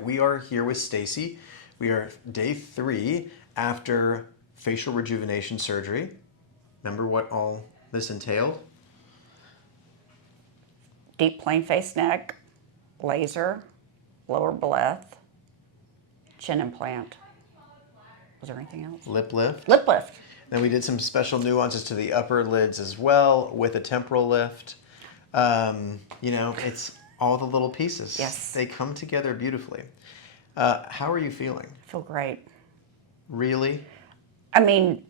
right, we are here with Stacy. We are day 3 after facial rejuvenation surgery. Remember what all this entailed? Deep plain face neck, laser, lower bleph, chin implant. Was there anything else? Lip lift. Lip lift. Then we did some special nuances to the upper lids as well with a temporal lift. You know, it's all the little pieces. Yes. They come together beautifully. How are you feeling? I feel great. Really? I mean,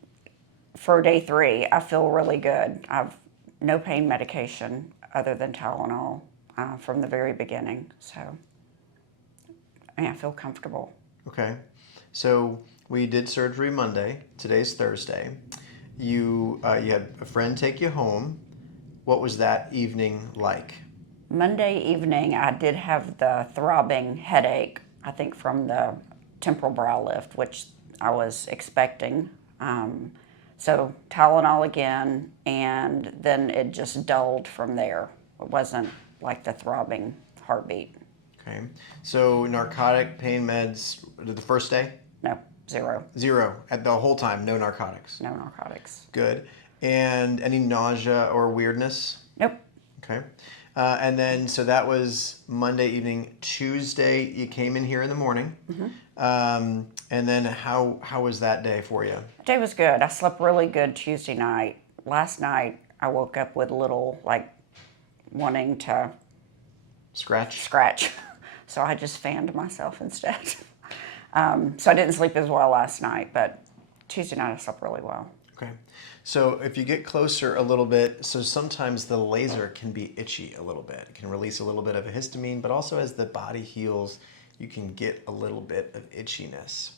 for day 3, I feel really good. I've no pain medication other than Tylenol from the very beginning. So, I mean, I feel comfortable. Okay. So we did surgery Monday. Today's Thursday. You had a friend take you home. What was that evening like? Monday evening, I did have the throbbing headache, I think from the temporal brow lift, which I was expecting. So Tylenol again, and then it just dulled from there. It wasn't like the throbbing heartbeat. Okay. So narcotic pain meds the first day? No, 0. 0 at the whole time. No narcotics. No narcotics. Good. And any nausea or weirdness? Nope. Okay. And then, so that was Monday evening. Tuesday, you came in here in the morning. Mm-hmm. And then how was that day for you? The day was good. I slept really good Tuesday night. Last night, I woke up with a little, like, wanting to Scratch? So I just fanned myself instead. So I didn't sleep as well last night, but Tuesday night I slept really well. Okay. So if you get closer a little bit, so sometimes the laser can be itchy a little bit. It can release a little bit of a histamine, but also as the body heals, you can get a little bit of itchiness.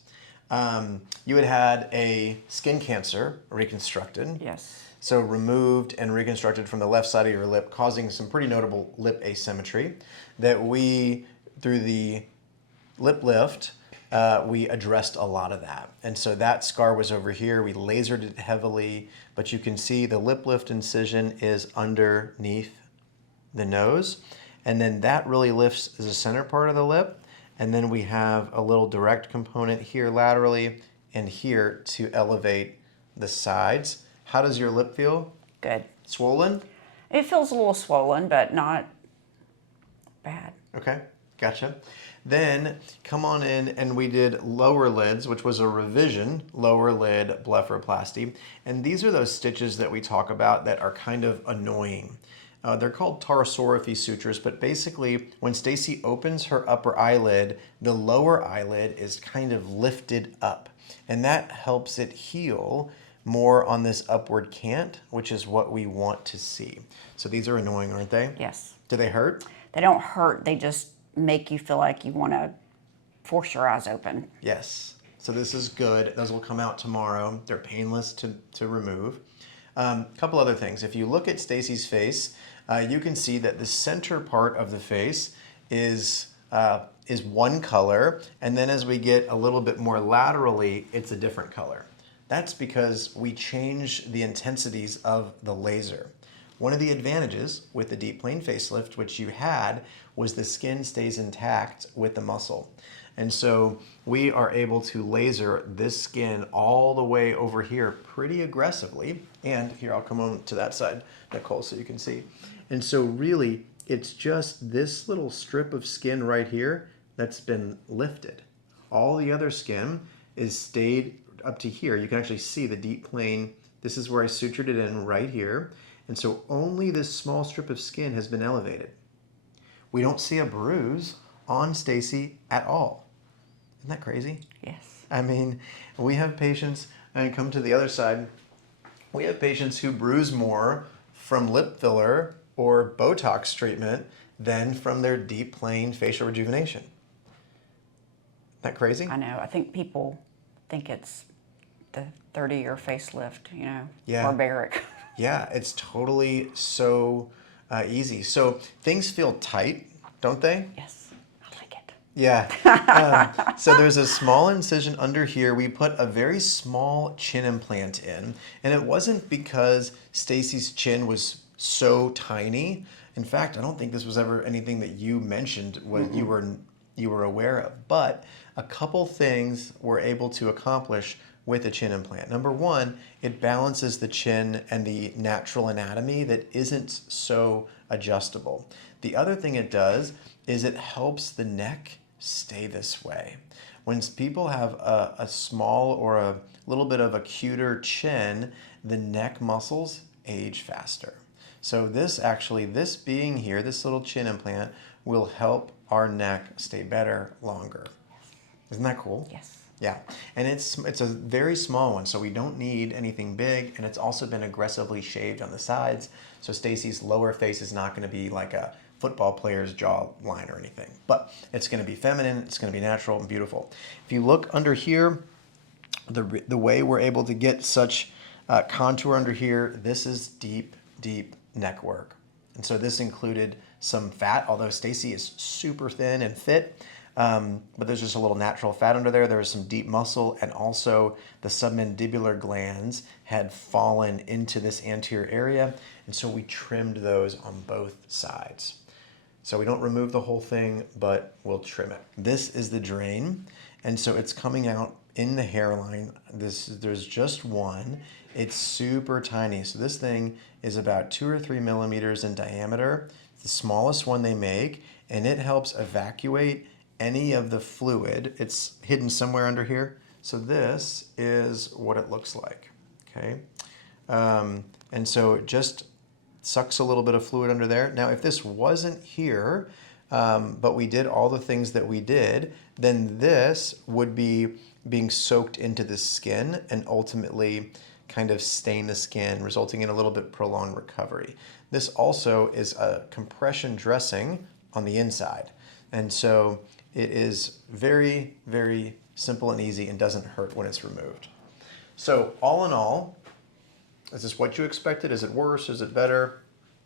You had a skin cancer reconstructed. Yes. So removed and reconstructed from the left side of your lip, causing some pretty notable lip asymmetry that we, through the lip lift, we addressed a lot of that. And so that scar was over here. We lasered it heavily, but you can see the lip lift incision is underneath the nose. And then that really lifts the center part of the lip. And then we have a little direct component here laterally and here to elevate the sides. How does your lip feel? Good. Swollen? It feels a little swollen, but not bad. Okay, gotcha. Then come on in and we did lower lids, which was a revision, lower lid blepharoplasty. And these are those stitches that we talk about that are kind of annoying. They're called Tarsorrhaphy sutures, but basically when Stacy opens her upper eyelid, the lower eyelid is kind of lifted up. And that helps it heal more on this upward cant, which is what we want to see. So these are annoying, aren't they? Yes. Do they hurt? They don't hurt. They just make you feel like you want to force your eyes open. Yes. So this is good. Those will come out tomorrow. They're painless to remove. Couple other things. If you look at Stacy's face, you can see that the center part of the face is one color, and then as we get a little bit more laterally, it's a different color. That's because we change the intensities of the laser. One of the advantages with the deep plane facelift, which you had, was the skin stays intact with the muscle. And so we are able to laser this skin all the way over here pretty aggressively. And here, I'll come on to that side, Nicole, so you can see. And so really, it's just this little strip of skin right here that's been lifted. All the other skin is stayed up to here. You can actually see the deep plane. This is where I sutured it in right here. And so only this small strip of skin has been elevated. We don't see a bruise on Stacy at all. Isn't that crazy? Yes. I mean, we have patients, and come to the other side, we have patients who bruise more from lip filler or Botox treatment than from their deep plane facial rejuvenation. Isn't that crazy? I know. I think people think it's the 30-year facelift, you know, Yeah. barbaric. Yeah, it's totally so easy. So things feel tight, don't they? Yes, I like it. Yeah. So there's a small incision under here. We put a very small chin implant in, and it wasn't because Stacy's chin was so tiny. In fact, I don't think this was ever anything that you mentioned was you were you were aware of. But a couple things we're able to accomplish with a chin implant. Number one, it balances the chin and the natural anatomy that isn't so adjustable. The other thing it does is it helps the neck stay this way. When people have a small or a little bit of a cuter chin, the neck muscles age faster. So this being here, this little chin implant, will help our neck stay better longer. Isn't that cool? Yes. Yeah, and it's a very small one, so we don't need anything big, and it's also been aggressively shaved on the sides, so Stacy's lower face is not going to be like a football player's jawline or anything, but it's going to be feminine, it's going to be natural and beautiful. If you look under here, the way we're able to get such contour under here, this is deep, deep neck work. And so this included some fat, although Stacy is super thin and fit, but there's just a little natural fat under there. There was some deep muscle, and also the submandibular glands had fallen into this anterior area, and so we trimmed those on both sides. So we don't remove the whole thing, but we'll trim it. This is the drain, and so it's coming out in the hairline. There's just one. It's super tiny. So this thing is about 2 or 3 millimeters in diameter. It's the smallest one they make, and it helps evacuate any of the fluid. It's hidden somewhere under here. So this is what it looks like, okay? And so it just sucks a little bit of fluid under there. Now, if this wasn't here, but we did all the things that we did, then this would be being soaked into the skin and ultimately kind of stain the skin, resulting in a little bit prolonged recovery. This also is a compression dressing on the inside. And so it is very, very simple and easy and doesn't hurt when it's removed. So all in all, is this what you expected? Is it worse? Is it better?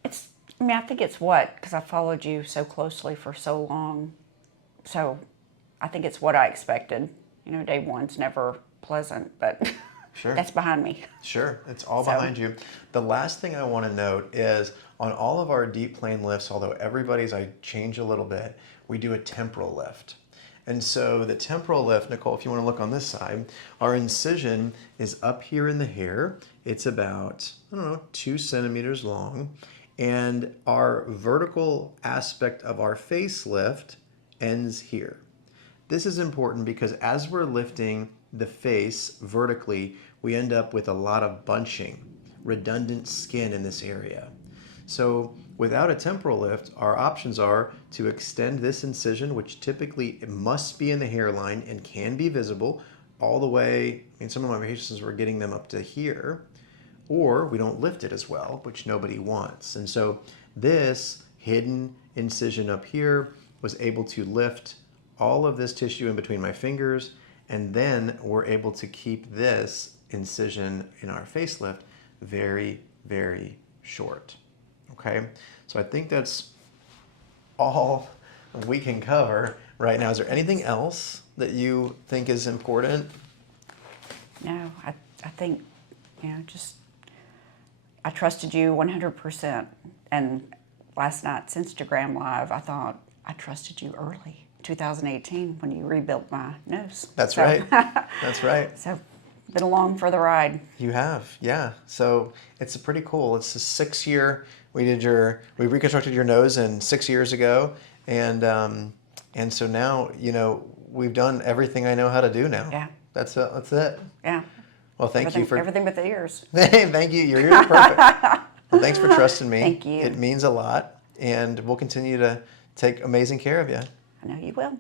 I think it's because I followed you so closely for so long. So I think it's what I expected. You know, day one's never pleasant, but Sure. that's behind me. Sure, it's all behind you. The last thing I want to note is on all of our deep plane lifts, although everybody's I change a little bit, we do a temporal lift. And so the temporal lift, Nicole, if you want to look on this side, our incision is up here in the hair. It's about, 2 centimeters long. And our vertical aspect of our facelift ends here. This is important because as we're lifting the face vertically, we end up with a lot of bunching, redundant skin in this area. So without a temporal lift, our options are to extend this incision, which typically it must be in the hairline and can be visible all the way. In some of my patients, we're getting them up to here, or we don't lift it as well, which nobody wants. And so this hidden incision up here was able to lift all of this tissue in between my fingers, and then we're able to keep this incision in our facelift very, very short. Okay, so I think that's all we can cover right now. Is there anything else that you think is important? No, I think, I trusted you 100%. And last night's Instagram Live, I thought I trusted you early, 2018, when you rebuilt my nose. That's right. That's right. So, been along for the ride. You have, yeah. So it's pretty cool. It's a 6-year. We reconstructed your nose in 6 years ago, and so now we've done everything I know how to do now. Yeah. That's it. Yeah. Well, thank you for everything but the ears. Thank you. Your ears are perfect. Well, thanks for trusting me. Thank you. It means a lot, and we'll continue to take amazing care of you. I know you will.